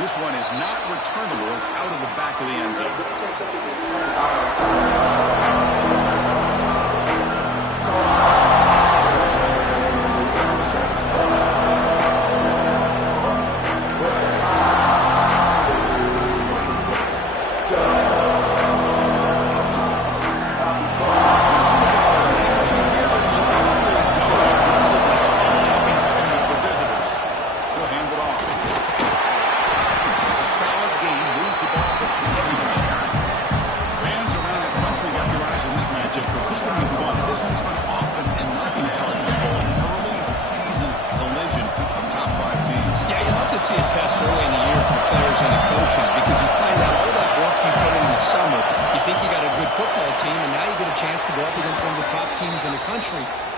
This one is not returnable. It's out of the back of the end zone.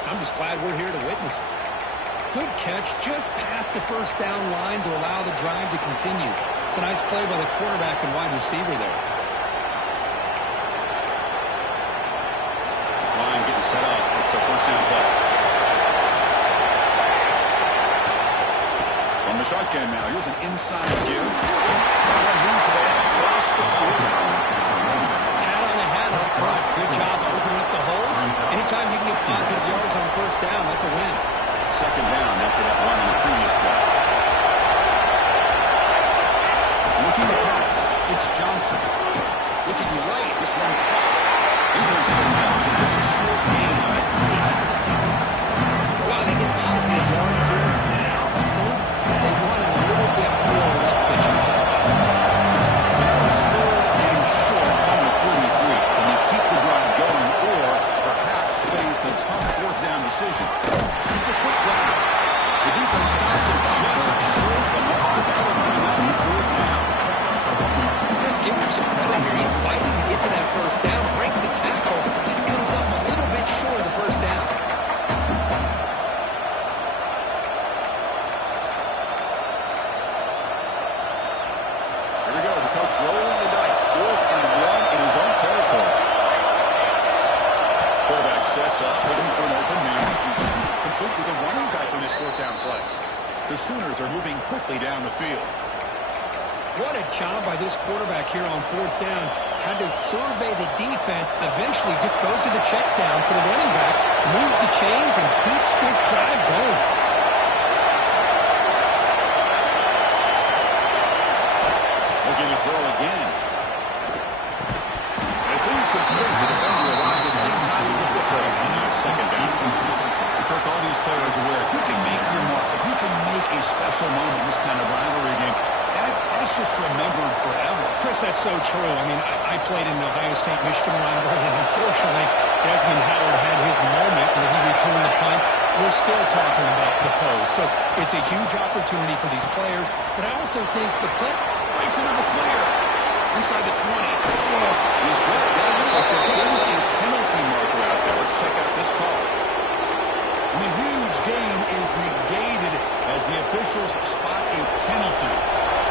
I'm just glad we're here to witness it. Good catch just past the first down line to allow the drive to continue. It's a nice play by the quarterback and wide receiver there. This line getting set up. It's a first down play. On the shotgun now, here's an inside give. Moves the ball across the 40. Hat up front. Good job opening up the holes. Anytime you can get positive yards on first down, that's a win. Second down after that run on the previous play. Looking to pass. It's Johnson. Looking right. This one caught. Even surrounds it. Just a short gain on that completion. Wow, they get positive yards here. Now the Saints, they want a little bit more of that pitching catch. It's third and short from the 43. Can they keep the drive going or perhaps face a tough fourth down decision? It's a quick grab. The defense stops it just short enough to bring up fourth down. Just give him some credit here. He's fighting to get to that first down, breaks the tackle, just comes up a little bit short of the first down. Here we go. The coach rolling the dice. 4th and 1 in his own territory. Quarterback sets up, looking for an open man. Complete with a running back on this 4th down play. The Sooners are moving quickly down the field. What a job by this quarterback here on 4th down. Had to survey the defense, eventually just goes to the check down for the running back, moves the chains, and keeps this drive going. Looking to throw again. It's incomplete. The defender arrived at the same time as the football. And now it's second down. Kirk, all these players are aware, if you can make your mark, if you can make a special moment in this kind of rivalry game, that's just remembered forever. Chris, that's so true. I mean, I played in the Ohio State-Michigan rivalry, and unfortunately, Desmond Howard had his moment where he returned the punt. We're still talking about the pose. So it's a huge opportunity for these players, but I also think the play breaks into the clear. Inside the 20. He's put it down, but there is a penalty marker out there. Let's check out this call. And the huge game is negated as the officials spot a penalty.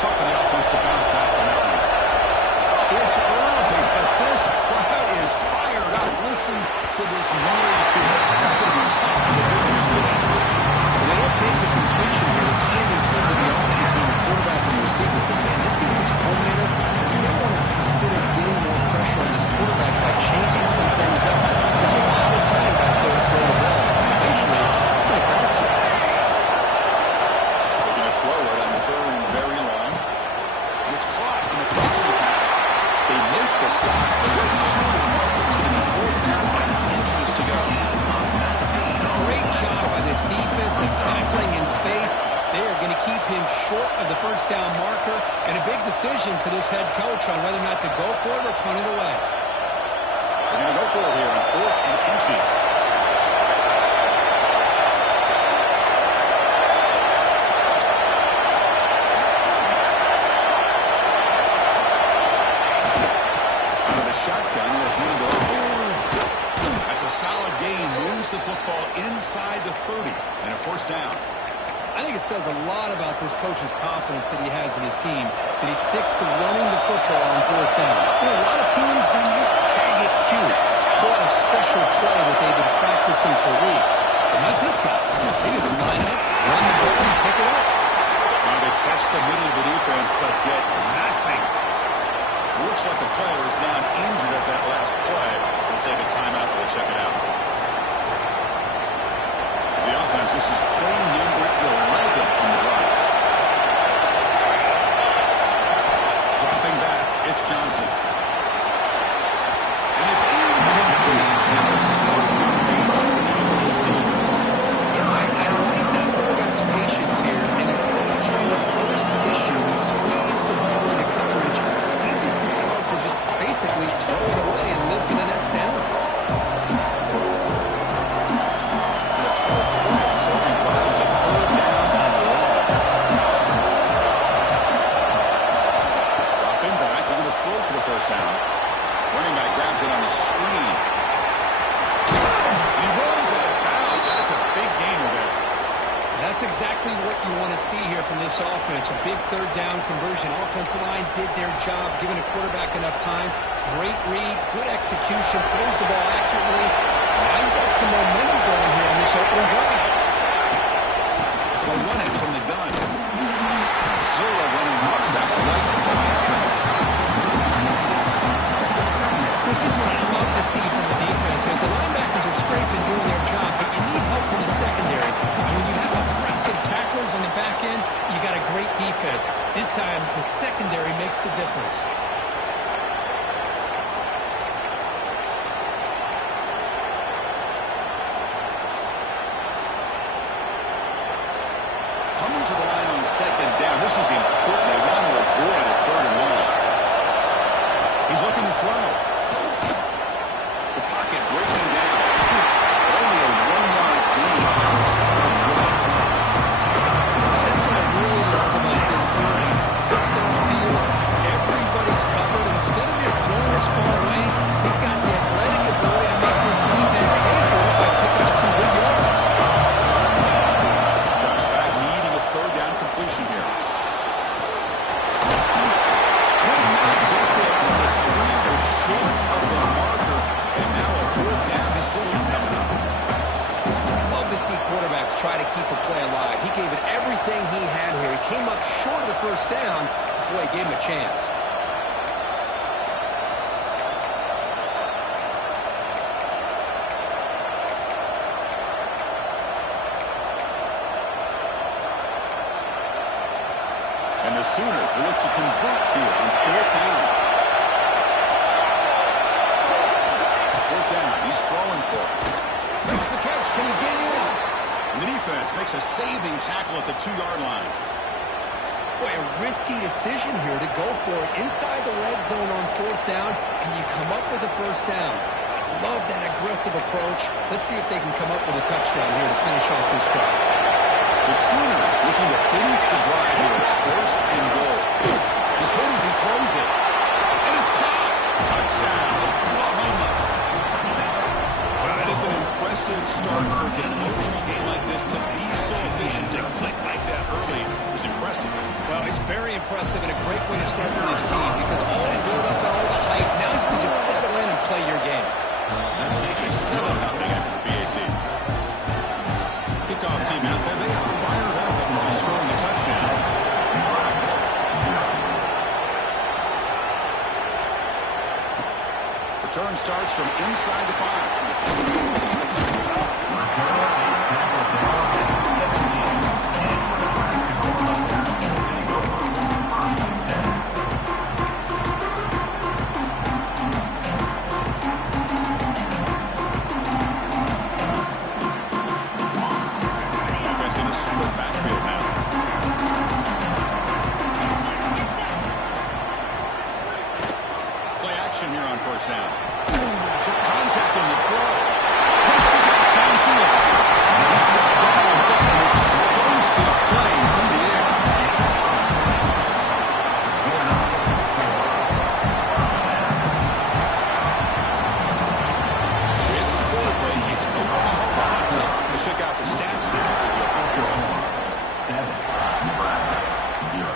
Tough for the offense to bounce back from that one. It's early, but this crowd is fired up. Listen to this noise here. It's going to be tough for the visitors today. They don't make the completion here. The timing seemed to be off between the quarterback and the receiver. But man, this defensive coordinator, you may want to consider getting more pressure on this quarterback by changing some things up. You've got a lot of time back there to throw the ball. Eventually, it's going to cost you. Looking to throw it on 3rd and very long. And it's caught in the crossing path. They make the stop just short of the opportunity. 4th down and inches to go. Great job by this defensive tackling in space. They are going to keep him short of the first down marker, and a big decision for this head coach on whether or not to go for it or punt it away. They're going to go for it here on 4th and inches. Out of the shotgun will hand over. That's a solid gain. Moves the football inside the 30 and a first down. I think it says a lot about this coach's confidence that he has in his team, that he sticks to running the football on 4th down. You know, a lot of teams, they try to get cute, pull out a special play that they've been practicing for weeks. But not this guy. He just line up, run the ball, and pick it up. The test the middle of the defense, but get nothing. Looks like a player is down injured at that last play. We'll take a timeout while they check it out. The offense, this is play number 11 on the drive. Dropping back, it's Johnson. And it's in. I like the quarterback's patience here, and instead of trying to force the issue and squeeze the ball into coverage, he just decides to just basically throw it away and live for the next down. For the first down. Running back grabs it on the screen. He runs out of bounds. That's a big gainer there. That's exactly what you want to see here from this offense. A big third down conversion. Offensive line did their job, giving a quarterback enough time. Great read, good execution, throws the ball accurately. Now you got some momentum going here on this opening drive. They'll run it from the gun. Zilla running lockstep right to the line scrimmage. This is what I love to see from the defense, as the linebackers are scraping, doing their job, but you need help from the secondary. And when you have aggressive tacklers on the back end, you got a great defense. This time, the secondary makes the difference. Coming to the line on second down. This is important. They want to avoid a 3rd and 1. He's looking to throw. The pocket breaking down. Only a 1-yard gain. That's what I really love about this quarterback. Looks downfield. Everybody's covered. Instead of just throwing this ball away, he's got the athletic ability to make this defense pay for it by picking up some good yards. Drops back, needing a 3rd down completion here. Could not get there when the screen was short of the marker. And now a 4th down decision coming up. Love to see quarterbacks try to keep a play alive. He gave it everything he had here. He came up short of the first down. Boy, he gave him a chance. And the Sooners will look to convert here on 4th down. 4th down, he's throwing for it. Makes the catch, can he get in? And the defense makes a saving tackle at the 2-yard line. Boy, a risky decision here to go for it inside the red zone on 4th down, and you come up with a first down. Love that aggressive approach. Let's see if they can come up with a touchdown here to finish off this drive. The Sooners looking to finish the drive here. It's 1st and goal. He's hit as he throws it. And it's caught. Touchdown, Oklahoma. Well, that is an impressive start, Kirk. In an emotional game like this, to be so efficient, to click like that early is impressive. Well, it's very impressive and a great way to start for this team, because all the build-up and all the hype, now you can just settle in and play your game. It's 7-0 after the PAT. Kickoff team out there. They are fired up and scoring a touchdown. Return starts from inside the 5. Backfield now. Play action here on 1st down. Took contact on the throw. Makes the catch downfield. He's brought down with an explosive play through the air. With the quarterback, it's Oklahoma. Let's check out the stats here. 7, Nebraska, 0.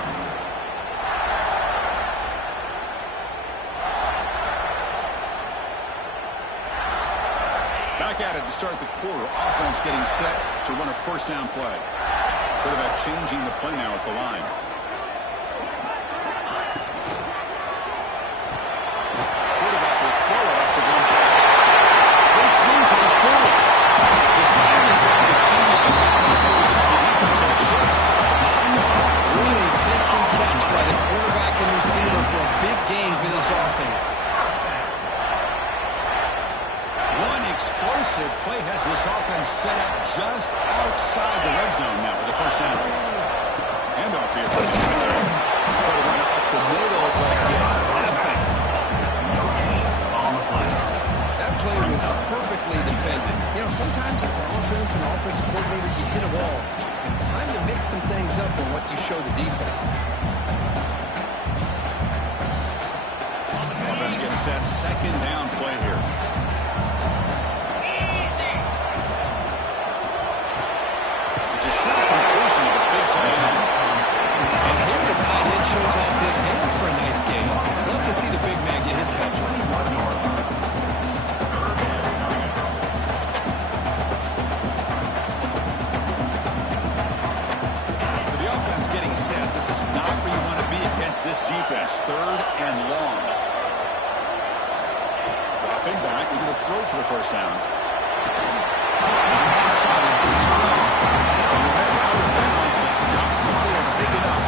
Back at it to start the quarter. Offense getting set to run a 1st down play. Quarterback changing the play now at the line. just outside the red zone now for the first down. Handoff here for the shotgun. Try to run it up the middle, but nothing. That play was perfectly defended. You know, sometimes as an offense and offensive coordinator, you hit a wall. And it's time to mix some things up on what you show the defense. Offense getting set. Second down play here. It's a short conclusion of a big tight end. And here the tight end shows off his hands for a nice game. Love to see the big man get his touch. For the offense getting set, this is not where you want to be against this defense. Third and long. Dropping back, we get a throw for the first down. Outside, it's time. Out of bounds, but not before big enough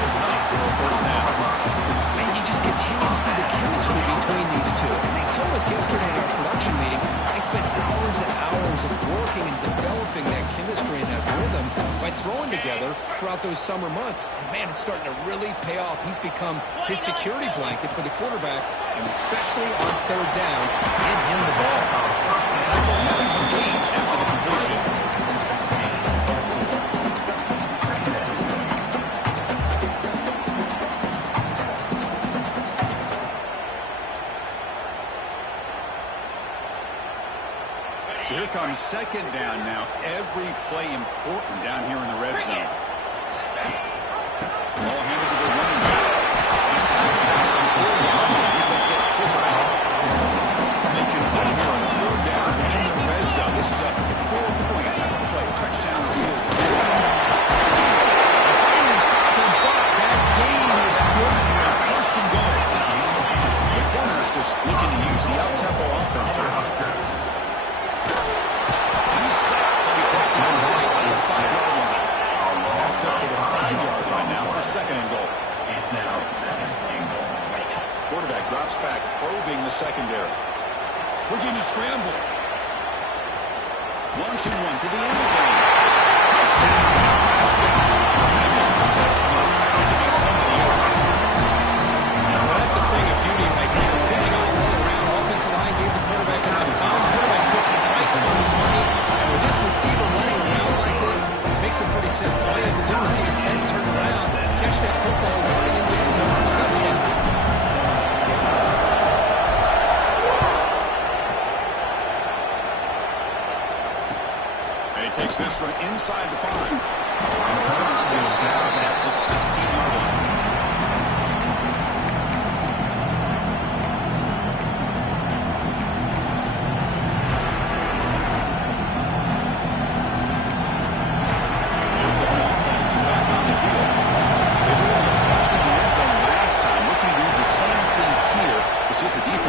for a first down. Man, you just continue to see the chemistry between these two. And they told us yesterday in our production meeting, they spent hours and hours of working and developing that chemistry and that rhythm by throwing together throughout those summer months. And man, it's starting to really pay off. He's become his security blanket for the quarterback, and especially on third down, get him the ball. After the completion. So here comes second down now. Every play important down here in the red zone. Ball handed to the running back. He's tackled down at the 40-yard line. Defense gets pushed back. They can go here on third down in the red zone. This is a 4-point type of play. Touchdown field. Finally stopping, but that gain is good for a first and goal. The Cornhuskers looking to use the up-tempo offense here. He's sacked to be brought down right on the 5-yard line. Tapped up to the 5-yard line now for second and goal. It's now second and goal. Quarterback drops back, probing the secondary. Looking to scramble. Launching one to the end zone. Touchdown. Nebraska. Tremendous protection. It's bound to be somebody else. Well, that's a thing of beauty right there. Good job all around. Offensive line gave the quarterback enough time. The quarterback puts it right on the money. And with this receiver running around like this, it makes it pretty simple. All you have to do is get his head turned around, catch that football. He's already in the end zone for the touchdown. And he takes this from inside the 5. Turn steps out at the 16-yard line.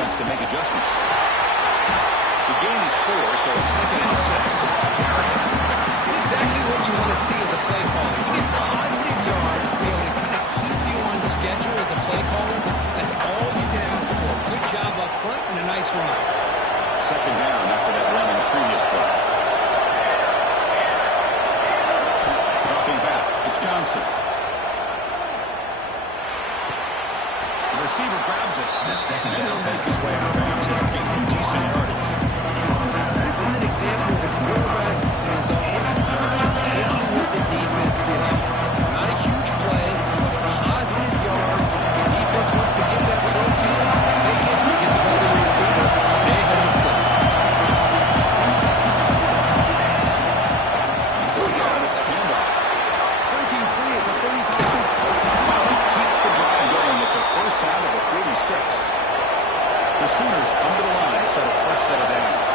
To make adjustments. The gain is 4, so it's second and 6. It's exactly what you want to see as a play caller. You get positive yards to be able to kind of keep you on schedule as a play caller. That's all you can ask for. Good job up front and a nice run. Second down after that run in the previous play. Dropping back, it's Johnson. The receiver grabs it, and he'll make his way out of bounds and gain decent yardage. This is an example of a quarterback and his offense just taking what the defense gives you. Not a huge play, positive yards. The defense wants to give that throw to you. Take it, get the ball to the receiver, stay ahead of the sticks. Third down is a handoff. Breaking free at the 35. Keep the drive going. It's a first out of the 46. The Sooners come to the line to set a fresh set of downs.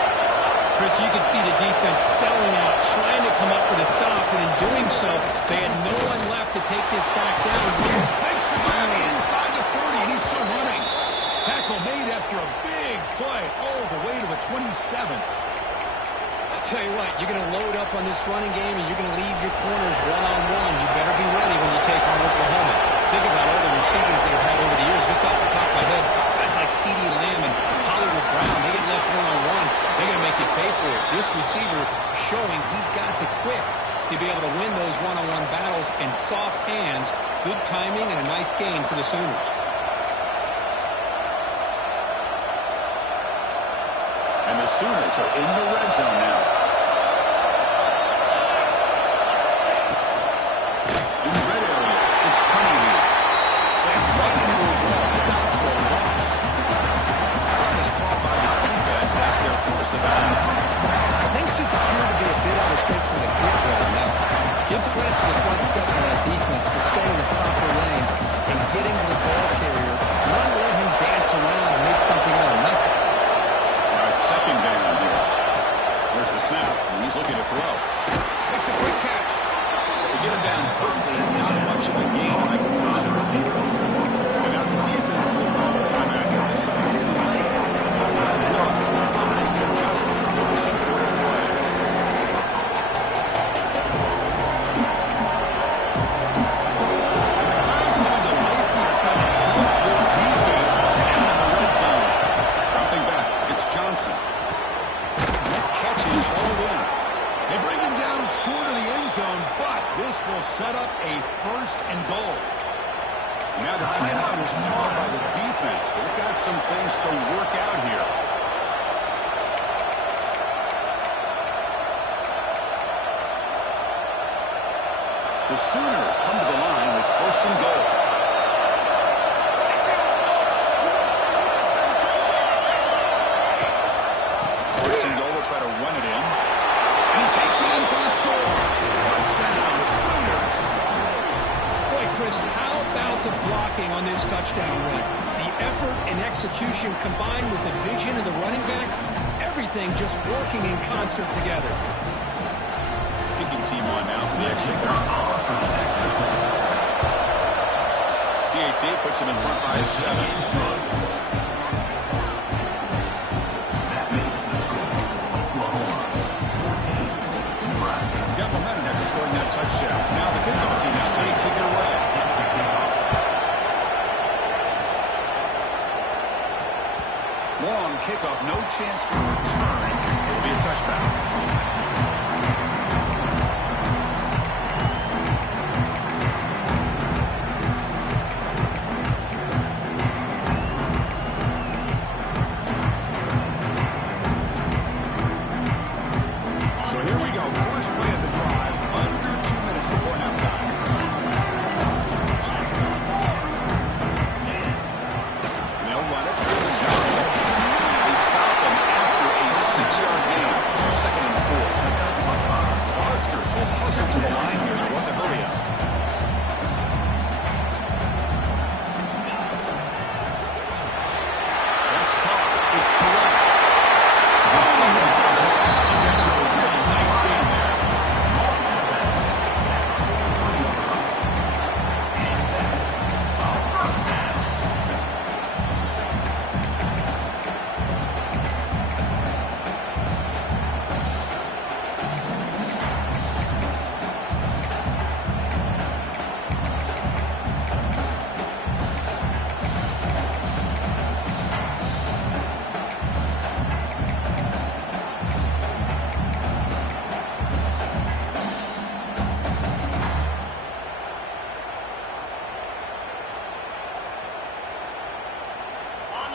Chris, you can see the defense selling out, trying to come up with a stop, and in doing so, they had no one left to take this back down. Makes the grab inside the 30, and he's still running. Tackle made after a big play all the way to the 27. I'll tell you what, you're going to load up on this running game, and you're going to leave your corners one-on-one. You better be ready when you take on Oklahoma. Think about all the receivers they've had over the years, just off the top of my head. Guys like CeeDee Lamb and Hollywood Brown, they get left one-on-one. They're going to make you pay for it. This receiver showing he's got the quicks to be able to win those one-on-one battles and soft hands. Good timing and a nice gain for the Sooners. And the Sooners are in the red zone now. In the red area, it's Cunningham. Slams right into a wall. They got it for a loss. Card is called by the defense as they're forced to back. Things just appear to be a bit out of sync from the get-go now. Give credit to the front seven of that defense for staying in the proper lanes and getting to the ball carrier, not let him dance around and make something out of nothing. Now it's second down here. There's the snap, and he's looking to throw. Takes a quick catch. They get him down quickly, not much of a gain on that completion. And now the defense will call a timeout here. They submit it late. Look, they can adjust for the position for the play. Johnson. That catch is hauled in. They bring him down short of the end zone, but this will set up a first and goal. Now the timeout is called by the defense. They've got some things to work out here. The Sooners come to the line with first and goal. Try to run it in. And he takes it in for the score. Touchdown, Sooners. Boy, Chris, how about the blocking on this touchdown run? The effort and execution combined with the vision of the running back, everything just working in concert together. Kicking team on now for the extra point. PAT puts him in front by 7. Scoring that touchdown. Now the kickoff team out there to kick it away. Long kickoff, no chance for a return. It'll be a touchback. So here we go. First play of the drive. Under 2 minutes before halftime. They'll run it. The shot. They stop him after a 6-yard gain. So second and 4. The Huskers will hustle to the line here to run the hurry up. That's caught. It's Terrell.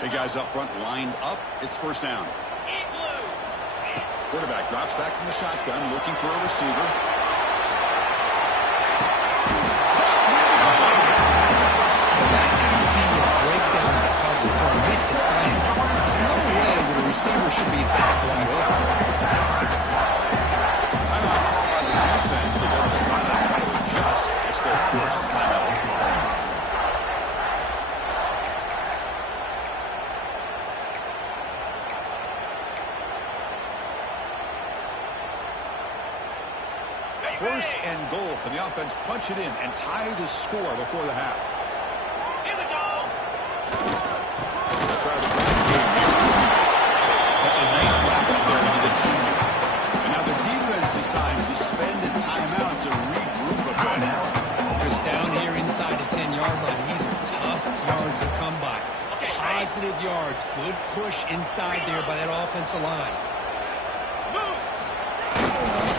The guys up front lined up. It's first down. Quarterback drops back from the shotgun, looking for a receiver. That's going to be a breakdown in the coverage or a missed assignment. There's no way that a receiver should be that wide open. Timeout called by the defense. They go to the sideline, try to adjust. It's their first timeout. First and goal. Can the offense punch it in and tie the score before the half? Here we go. Let's try the ground game here. That's a nice wrap up there by the junior. And now the defense decides to spend a timeout to regroup a bit. Just down here inside the 10-yard line. These are tough yards to come by. Positive yards. Good push inside there by that offensive line. Moves.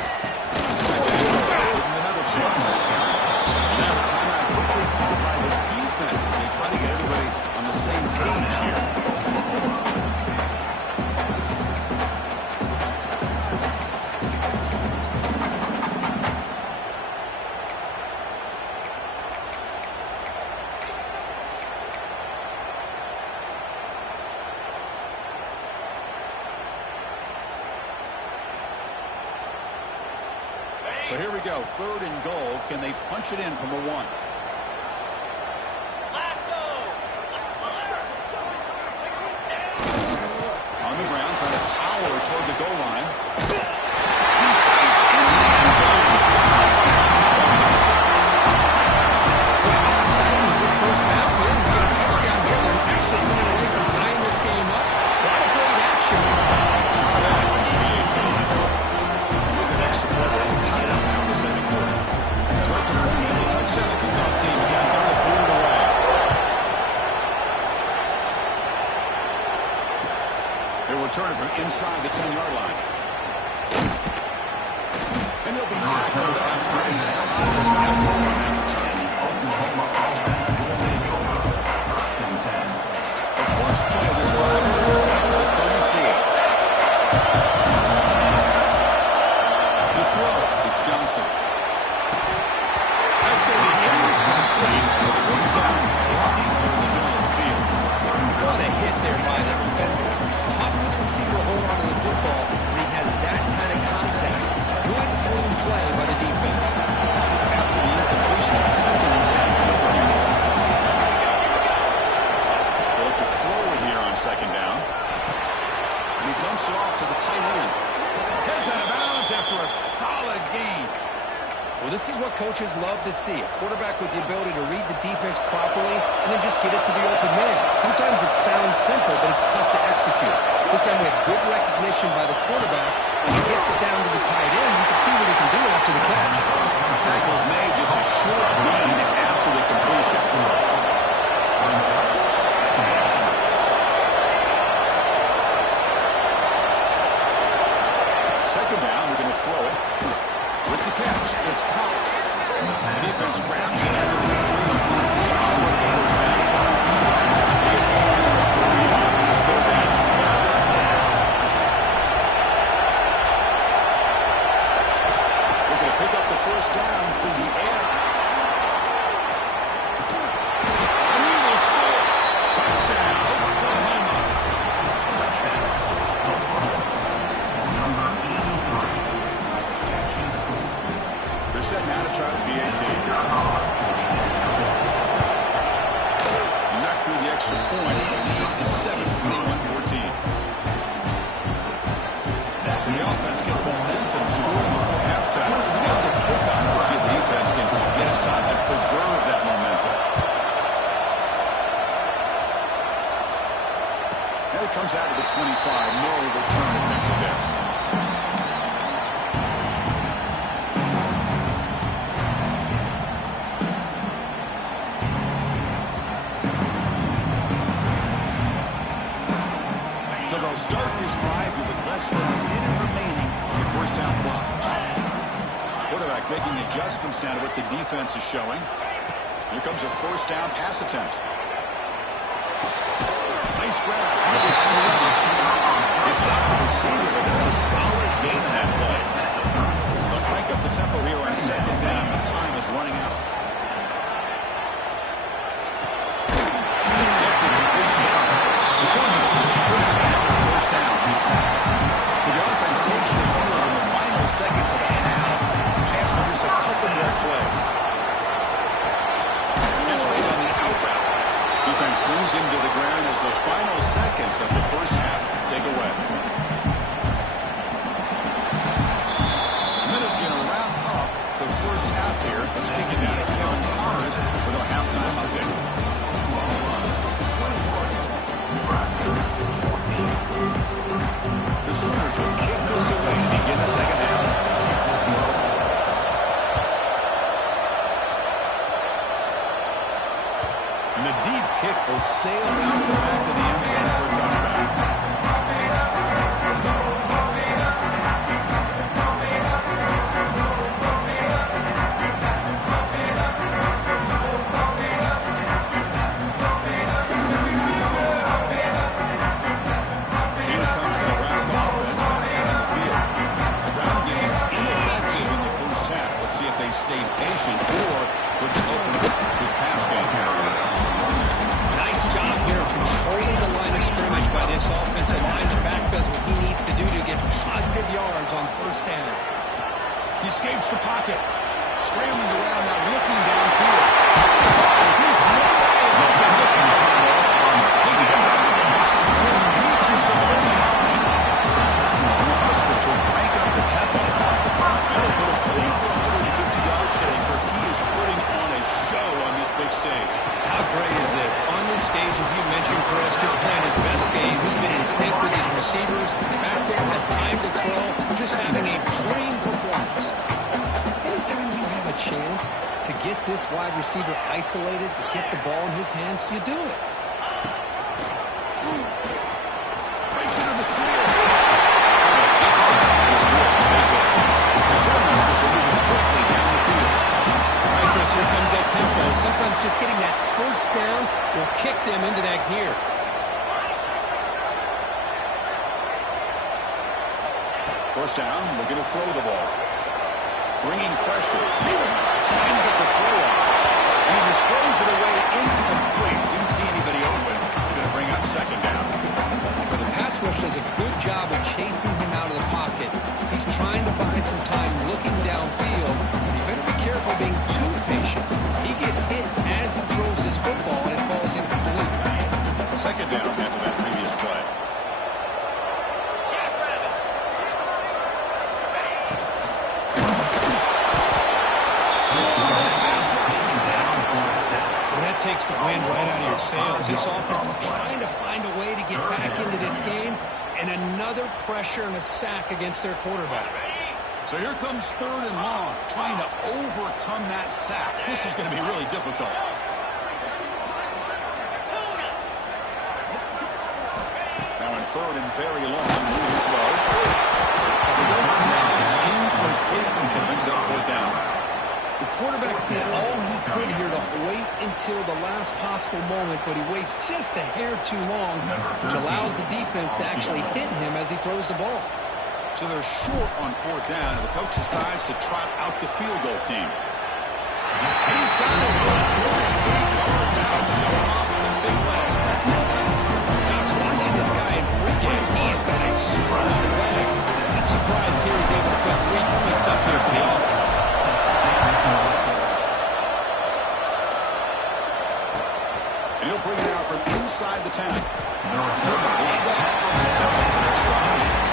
So here we go, 3rd and goal. Can they punch it in from the 1? On the ground, trying to power toward the goal line. He fights into the end zone. Touchdown. Well, how exciting was this first half? We didn't get a touchdown here. They're an extra minute away from tying this game up. A lot of great action. With an extra point, we're all tied up now in the second quarter. The touchdown, the kickoff team has got their board away. They'll return it from inside the 10-yard line. And they'll be tackled after a solid effort on that return. The first play of this drive is set at the 34. To throw, it's Johnson. That's going to be incomplete. The first down is blocking through the middle of the field. What a hit there by the defender. Tough for the receiver to hold on to the football when he has that kind of contact. Good, clean play by the defense. After the incompletion, 2nd and 10 from the 34. They'll look to throw it here on 2nd down. And he dumps it off to the tight end. Heads out of bounds after a solid gain. Well, this is what coaches love to see. A quarterback with the ability to read the defense properly and then just get it to the open man. Sometimes it sounds simple, but it's tough to execute. This time we have good recognition by the quarterback. When he gets it down to the tight end, you can see what he can do after the catch. The tackle is made, just a short gain after the completion. Second down, we're going to throw it. With the catch, it's Powers. The defense grabs it after the completion. It's just short of the first down. They get the ball on this 3rd down. They're going to pick up the first down through the air. And he will score. Touchdown, Oklahoma. They're set now to try the PAT. Knocked through the extra point. The lead is 7, 21-14. So the offense gets momentum scoring before halftime. Now the kickoff. We'll see if the defense can get us time to preserve that momentum. And it comes out of the 25. No return attempted there. So they'll start this drive here with less than a minute remaining on the first half clock. Quarterback making adjustments now to what the defense is showing. Here comes a first down pass attempt. Nice grab. It's Terrell. They stop the receiver, but that's a solid gain in that play. They'll crank up the tempo here on 2nd down. The time is running out. Rejected completion. The corners is tripping after the first down. So the offense takes the field in the final seconds of the half. Chance for just a couple more plays. Catch made on the out route. Defense moves into the ground as the final seconds of the first half take away. And then it's going to wrap up the first half here. Let's kick it down to Kevin Connors with our halftime update. The Sooners will kick this away to begin the second half. And the deep kick will sail out the back of the end zone for a touchback. Here comes the Nebraska offense back out on the field. The ground game ineffective in the first half. Let's see if they stay patient or would open with pass game. Nice job here of controlling the line of scrimmage by this offensive line. The back does what he needs to do to get positive yards on first down. He escapes the pocket. Scrambling around now, looking downfield. He's wide open, looking reaches the 39. Huskers will crank up the tempo. That'll put him over 150 yards today, for he is putting on a show on this big stage. How great is this? On this stage, as you mentioned, Chris, just playing his best game. He's been in sync with his receivers. Back there, has time to throw. Just having a clean performance. Anytime you have a chance to get this wide receiver isolated, to get the ball in his hands, you do it. Breaks into the clear. All right, Chris, here comes that tempo. Sometimes just getting that first down will kick them into that gear. First down, we're going to throw the ball. Bringing pressure. Trying to get the throw off. And he just throws it away incomplete. Didn't see anybody open. Going to bring up second down. The pass rush does a good job of chasing him out of the pocket. He's trying to buy some time looking downfield. You better be careful being too patient. He gets hit as he throws his football and it falls incomplete. Second down after that previous play. That takes the wind right out of your sails. This offense is trying to find a way to get back into this game, and another pressure and a sack against their quarterback. So here comes third and long, trying to overcome that sack. This is going to be really difficult. Now in third and very long, moving slow. They don't connect. It's incomplete. It brings up fourth down. The quarterback did all he could here to wait until the last possible moment, but he waits just a hair too long, which allows the defense to actually hit him as he throws the ball. So they're short on fourth down, and the coach decides to trot out the field goal team. He's got it. 48 yards out, showing off the big leg. I was watching this guy in pregame. He has got a strong leg. I'm surprised here he's able to put 3 points up here for the offense. And he'll bring it out from inside the 10. Sets up the next drive.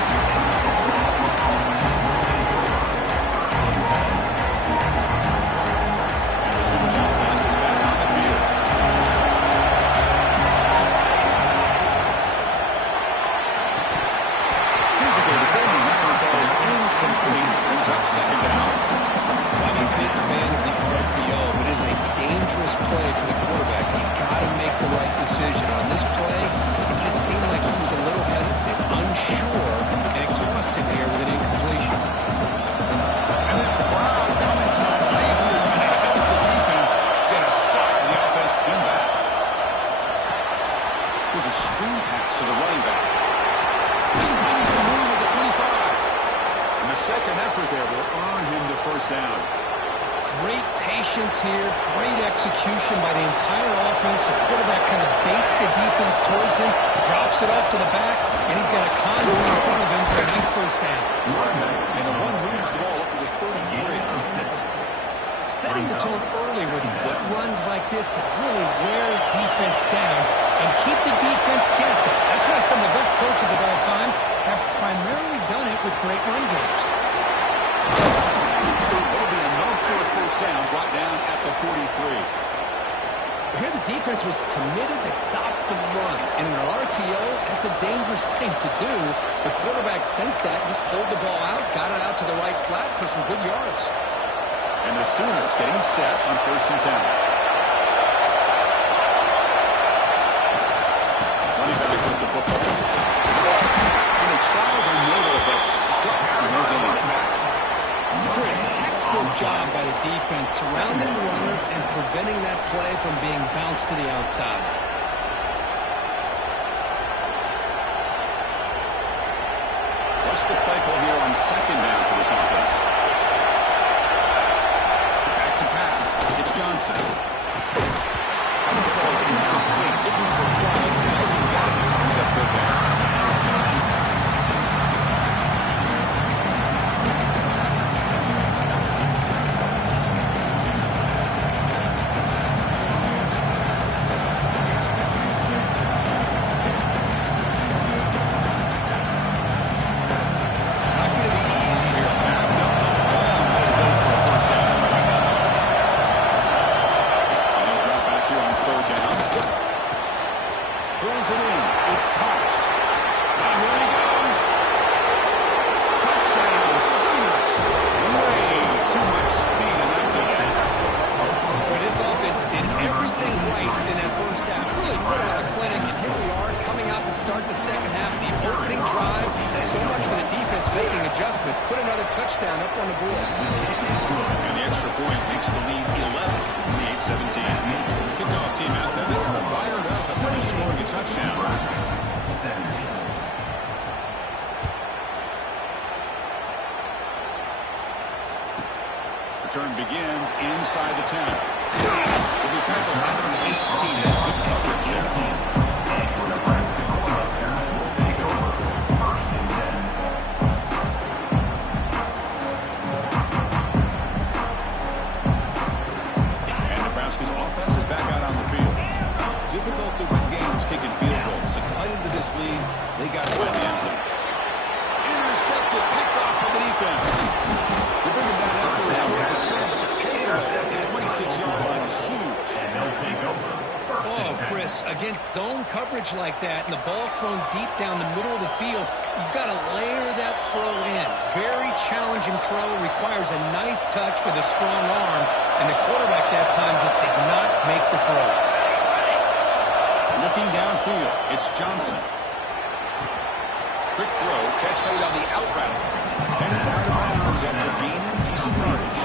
Second down. I'm a big fan of the RPO, but it is a dangerous play for the quarterback. You've got to make the right decision. On this play, it just seemed like he was a little hesitant, unsure, and it cost him here with an incompletion. And this crowd coming to play here is going to help the defense get a stop on the offense pin back. There's a screen pass to the running back. He's making some room at the 25. And the second effort there will earn him the first down. Great patience here, great execution by the entire offense. The quarterback kind of baits the defense towards him, drops it off to the back, and he's got a conduit in front of him for a nice first down. And the one moves the ball up to the 33. Setting the tone early with good runs like this can really wear defense down and keep the defense guessing. That's why some of the best coaches of all time have primarily done it with great run games. It'll be enough for a first down, brought down at the 43. Here the defense was committed to stop the run. And in an RPO, that's a dangerous thing to do. The quarterback sensed that, just pulled the ball out, got it out to the right flat for some good yards. And the Sooners getting set on first and 10. Running back with the football. And they try the middle, but stuck for no gain. Chris, textbook job by the defense, surrounding the runner and preventing that play from being bounced to the outside. What's the play call here on second down for this offense? Back to pass. It's Johnson. Ball's incomplete. Looking for a flag. Doesn't get it. Comes up third down. It's Cox. Now here he goes. Touchdown, Sooners. Way too much speed in that play. This offense did everything right in that first half. Really put out a clinic, and here we are coming out to start the second half. The opening drive, so much for the defense making adjustments. Put another touchdown up on the board. And the extra point makes the lead 11 in the 8-17. Kickoff team out there, they are fired up after scoring a touchdown. Return begins inside the 10. Will be tackled at the 18. That's good coverage there. And Nebraska's offense is back out on the field. Difficult to win games kicking field goals. To cut into this lead, they got to find the end zone. Intercepted, picked off by the defense. They bring him down after a short return, but the takeaway at the 26-yard line is huge. And they'll take over. Oh, Chris, against zone coverage like that and the ball thrown deep down the middle of the field, you've got to layer that throw in. Very challenging throw, requires a nice touch with a strong arm, and the quarterback that time just did not make the throw. Looking downfield, it's Johnson. Quick throw, catch made on the out route. And it's out of bounds after gaining decent yardage.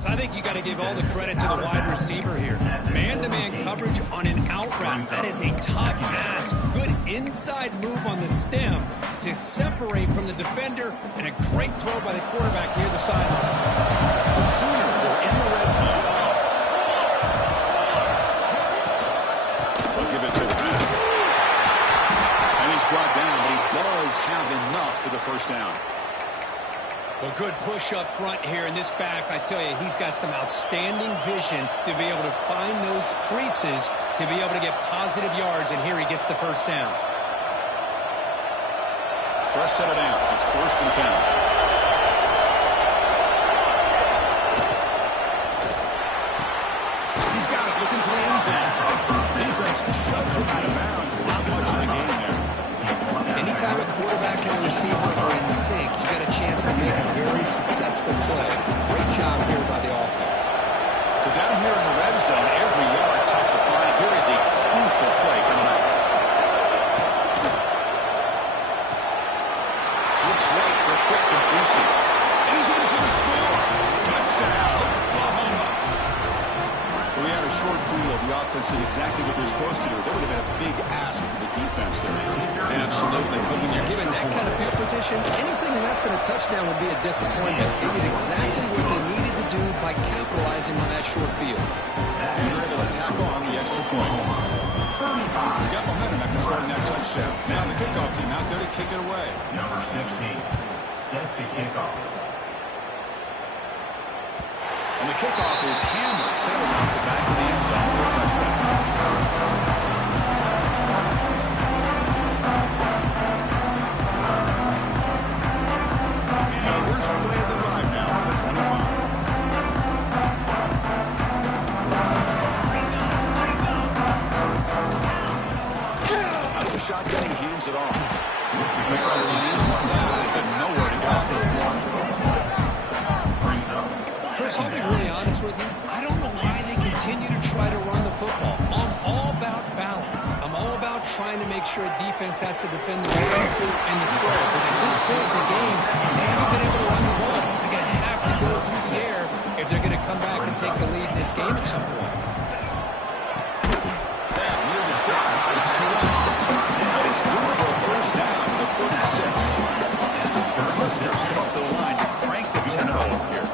So I think you got to give all the credit to the wide receiver here. Man-to-man coverage on an out route. That is a tough task. Good inside move on the stem to separate from the defender, and a great throw by the quarterback near the sideline. The Sooners are in the red zone. They'll give it to the back. And he's brought down, but he does have enough for the first down. Well, good push up front here, and this back, I tell you, he's got some outstanding vision to be able to find those creases, to be able to get positive yards, and here he gets the first down. Fresh set of downs. It's 1st and 10. He's got it, looking for the end zone. Defense shoves it out of bounds. Not much in the game there. Anytime a quarterback and a receiver are in sync, you got a chance to make a very successful play. Great job here by the offense. So down here in the red zone, every yard tough to find. Here is a crucial play coming up. Looks right for a quick completion. And he's in for the score. Touchdown, Oklahoma. We had a short field. The offense did exactly what they're supposed to do. That would have been a big ask for the defense there. Absolutely. But when you're given that kind of field position, anything less than a touchdown would be a disappointment. They did exactly what they needed to do by capitalizing on that short field. And they're able to tack on the extra point. We got momentum after scoring that touchdown. Now the kickoff team out there to kick it away. Number 16, set to kick off. And the kickoff is hammered. Sails off the back of the end zone for a touchback. The first play of the drive now on the 25. Out of the shotgun, he hands it off. It's on the inside, but nowhere to go. Chris, I'll be really honest with you. I don't know why they continue to try to run the football. I'm all about balance. I'm all about trying to make sure defense has to defend the run and the throw. But at this point in the game, they haven't been able to run the ball. They're going to have to go through the air if they're going to come back and take the lead in this game at some point. Near the sticks. It's 2-1. But it's good for a first down to the 46. The Huskers come up to the line to crank the tempo up here.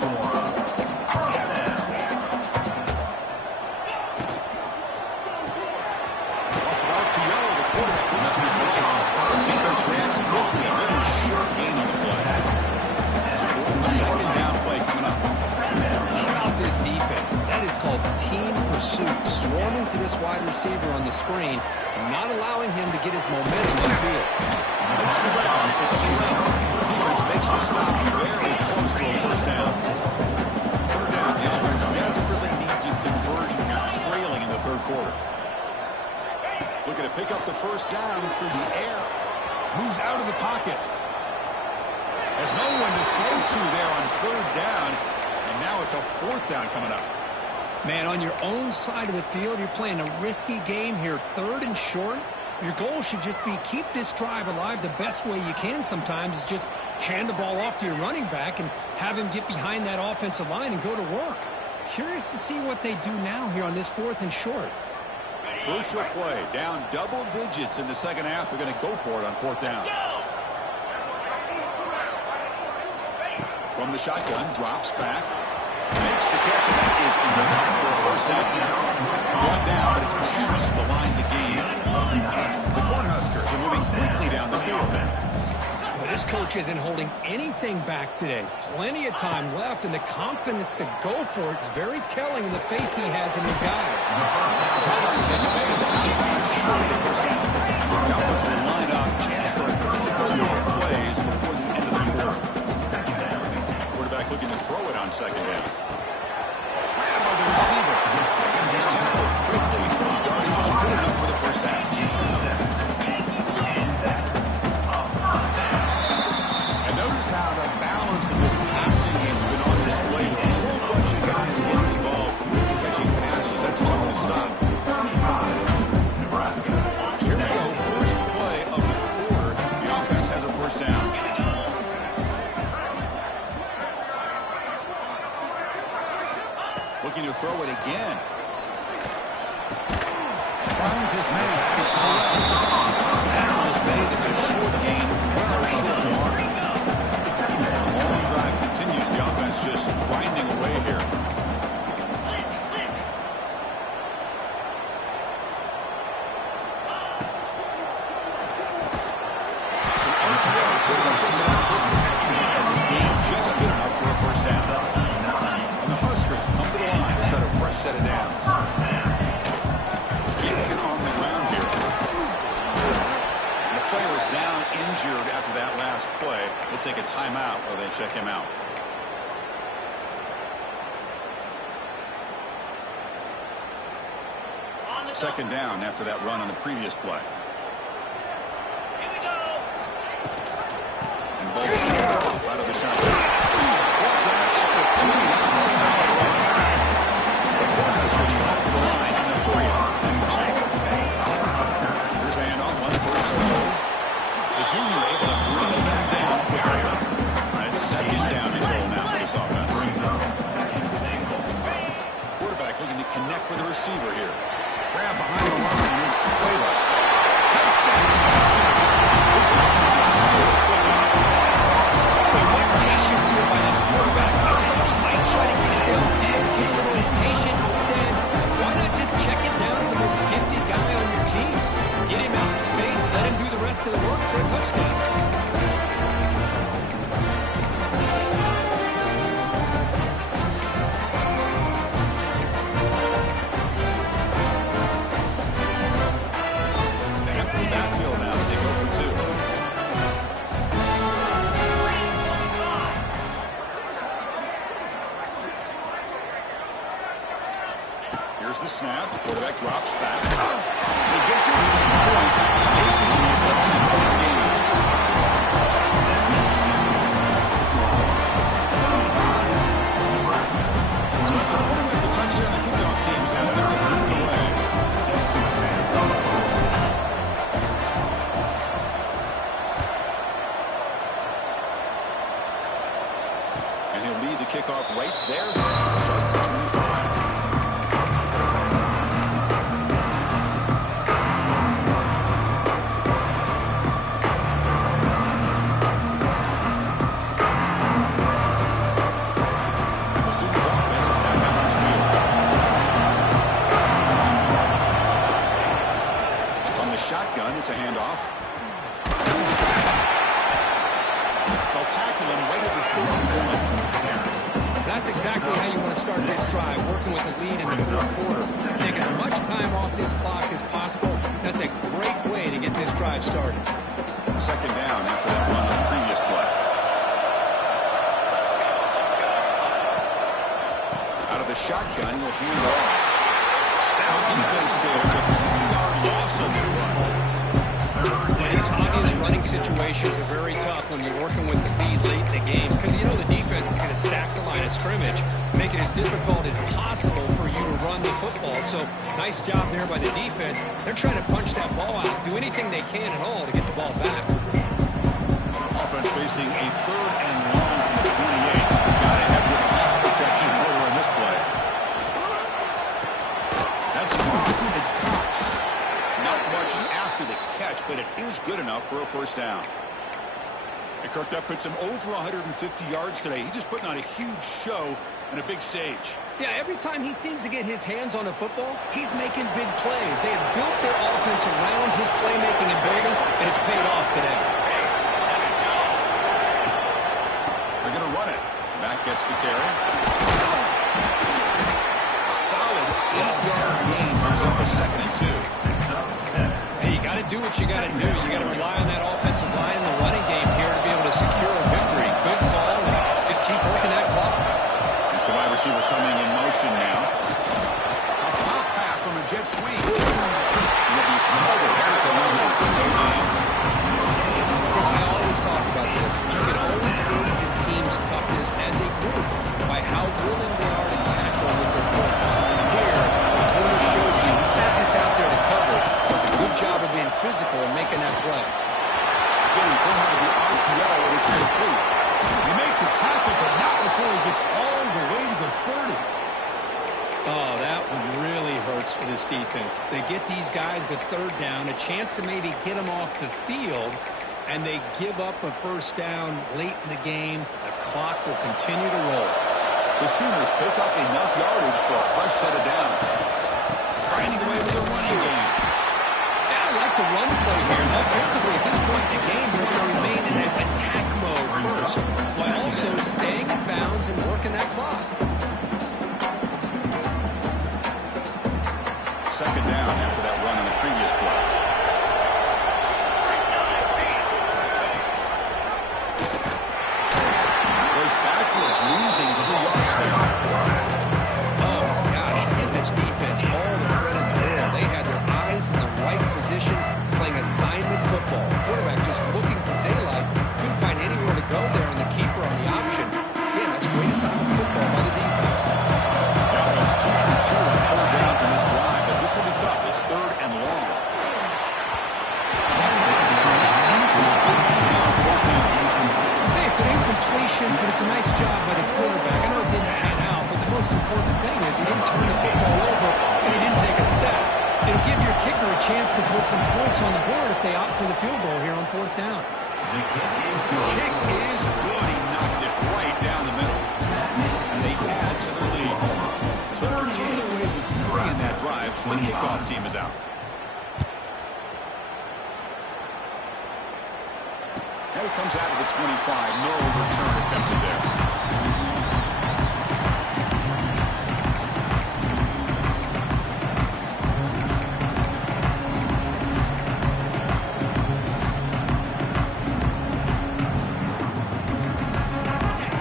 Team pursuit, swarming to this wide receiver on the screen, not allowing him to get his momentum on the field. Makes the round. It's 2-1. Defense makes the stop very close to a first down. Third down. The offense desperately needs a conversion here, trailing in the third quarter. Looking to pick up the first down through the air. Moves out of the pocket. There's no one to throw to there on third down. And now it's a fourth down coming up. Man, on your own side of the field, you're playing a risky game here, 3rd and short. Your goal should just be keep this drive alive the best way you can sometimes is just hand the ball off to your running back and have him get behind that offensive line and go to work. Curious to see what they do now here on this 4th and short. Crucial play. Down double digits in the second half. They're going to go for it on 4th down. From the shotgun, drops back. Makes the catch, and that is enough for a first down. One down, but it's past the line to gain. The Cornhuskers are moving quickly down the field. Well, this coach isn't holding anything back today. Plenty of time left, and the confidence to go for it is very telling in the faith he has in his guys. Sideline catch made, but out of bounds short of the first down. The offense will line up, chance for a couple more plays before the end of the quarter. Quarterback looking to throw it on second down. Grabbed by the receiver. He's tackled quickly. Yardage is good enough for the first down. And notice how the balance of this passing has been on display. A whole bunch of guys getting involved catching passes. That's tough to stop. Nebraska. Here we go. First play of the quarter. The offense has a first down. Looking to throw it again. Finds his man. It's Terrell. Down is May. That's a short gain. Well short of the mark. The long drive continues. The offense just grinding away here. It's an RPO. Quarterback takes it out quickly. And the gain just good injured after that last play. They'll take a timeout or they check him out. Second down after that run on the previous play. Here we go. And the ball's out of the shotgun. That's a solid run. The Cornhuskers come up to the line in the 40. Here's the handoff on first and goal. The junior able to bring them down quickly. All right, second down and goal now for this offense. Quarterback looking to connect with the receiver here. Grab behind the line and Spoilus. Touchdown. This offense is still clicking. Good patience here by this quarterback. I thought he might try to get it downfield, get a little impatient instead. Why not just check it down to the most gifted guy on your team? Get him out in space, let him do the rest of the work for a touchdown. Here's the snap. The quarterback drops back. He gets it for 2 points. He sets an important game. So after putting up the touchdown, the kickoff team is out there moving away. And he'll lead the kickoff right there. Start at 25. Shotgun, it's a handoff. They'll tackle him right at the 31. That's exactly how you want to start this drive, working with the lead in the fourth quarter. Take as much time off this clock as possible. That's a great way to get this drive started. Second down after that run on the previous play. Out of the shotgun, he'll hand off. Stout defense there. It's a 3-yard loss on the run. These obvious running situations are very tough when you're working with the lead late in the game because you know the defense is going to stack the line of scrimmage, make it as difficult as possible for you to run the football. So nice job there by the defense. They're trying to punch that ball out, do anything they can at all to get the ball back. Offense facing a 3rd and long from the 28. Got to have good pass protection in order in this play. That's it's Cox. Not much after the catch, but it is good enough for a first down. And Kirk, that puts him over 150 yards today. He's just putting on a huge show and a big stage. Yeah, every time he seems to get his hands on a football, he's making big plays. They have built their offense around his playmaking ability, and it's paid off today. They're going to run it. Mack gets the carry. Solid 8-yard gain. Brings up a 2nd and 2. Hey, you got to do what you got to do. You got to rely on that offensive line in the running game here to be able to secure a victory. Good call, and just keep working that clock. It's the wide receiver coming in motion now. A pop pass on the jet sweep. He'll be smothered at the line for no gain. Chris, I always talk about this. You can always gauge a team's toughness as a group by how willing they are to tackle with their corners. Here, the corner shows you he's not just out there to cover. Does a good job of being physical and making that play. Getting thrown out of the RPO and it's complete. He made the tackle, but not before he gets all the way to the 30. Oh, that one really hurts for this defense. They get these guys the 3rd down, a chance to maybe get them off the field, and they give up a first down late in the game. The clock will continue to roll. The Sooners pick up enough yardage for a fresh set of downs. Grinding away with a running game. Yeah, I like the run play here. Offensively, at this point in the game, you want to remain in an attack mode first, while also staying in bounds and working that clock. Second down after that run on the previous play. possession, but it's a nice job by the quarterback. I know it didn't pan out, but the most important thing is he didn't turn the football over and he didn't take a sack. It'll give your kicker a chance to put some points on the board if they opt for the field goal here on 4th down. The kick is good. He knocked it right down the middle. And they add to their lead. So after getting away with 3 in that drive, the kickoff team is out. Now he comes out of the 25. No return attempted there.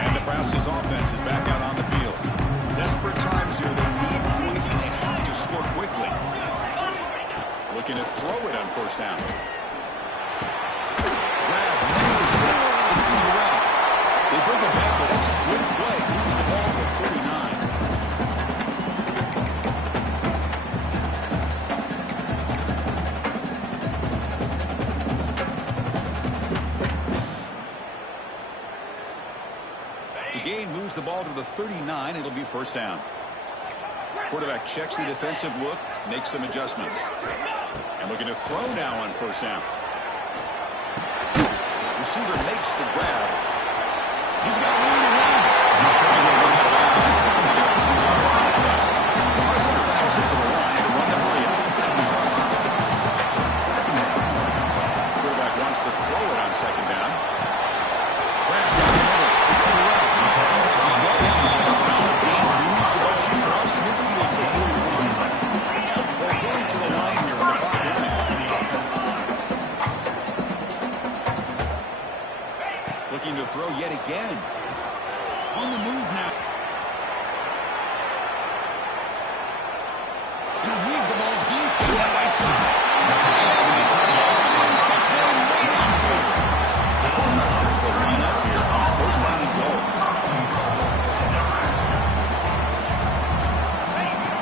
And Nebraska's offense is back out on the field. Desperate times here. They need points and they have to score quickly. Looking to throw it on 1st down. They bring it back, but that's a good play. Moves the ball to 39. The gain moves the ball to the 39. It'll be 1st down. Quarterback checks the defensive look, makes some adjustments. And looking to throw now on 1st down. Receiver makes the grab. He's got room to run. Carson allows it to the line to run the hurry up. Quarterback wants to throw it on 2nd down. Grab down the middle. It's Terrell. He's brought down by a solid gain. Moves the ball across midfield for 41. They're going to the line here with the clock running. Looking to throw yet again. On the move now. He weaves the ball deep to the right side. Touchdown right on field. The Cornhuskers will line up here on 1st down and goal.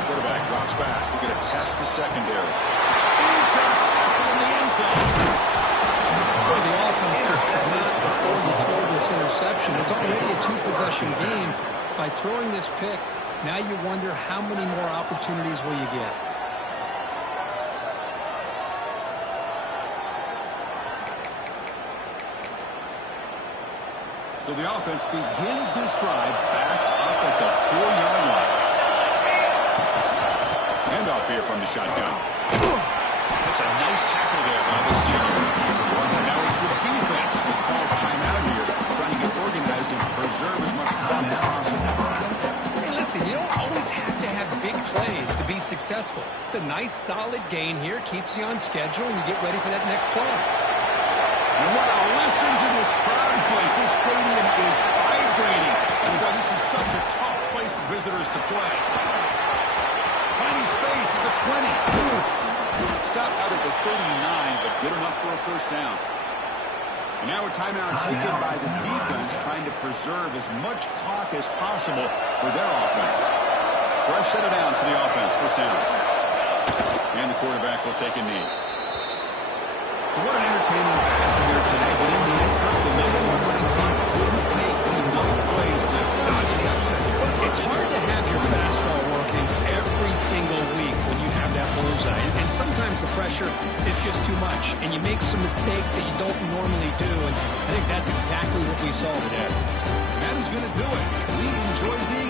Quarterback drops back. We're going to test the secondary. Intercepted in the end zone. Well, the offense just could not afford to throw this interception. It's already a 2-possession game. By throwing this pick, now you wonder how many more opportunities will you get. So the offense begins this drive backed up at the 4-yard line. Handoff here from the shotgun. That's a nice tackle there by the senior. Now it's the defense that calls timeout here, trying to get organized and preserve as much clock as possible. Hey, listen, you don't always have to have big plays to be successful. It's a nice, solid gain here, keeps you on schedule, and you get ready for that next play. Wow, listen to this crowd place. This stadium is vibrating. That's why this is such a tough place for visitors to play. Plenty space at the 20. Stop out at the 39, but good enough for a 1st down. And now a timeout taken by the defense, trying to preserve as much clock as possible for their offense. Fresh set of downs for the offense, 1st down. And the quarterback will take a knee. So what an entertaining battle here today, but in the end, the number 1 team couldn't make enough plays to dodge the upset here. It's hard to have your fastball working every single week when you have that bullseye. And sometimes the pressure is just too much, and you make some mistakes that you don't normally do. And I think that's exactly what we saw today. That is going to do it. We enjoyed being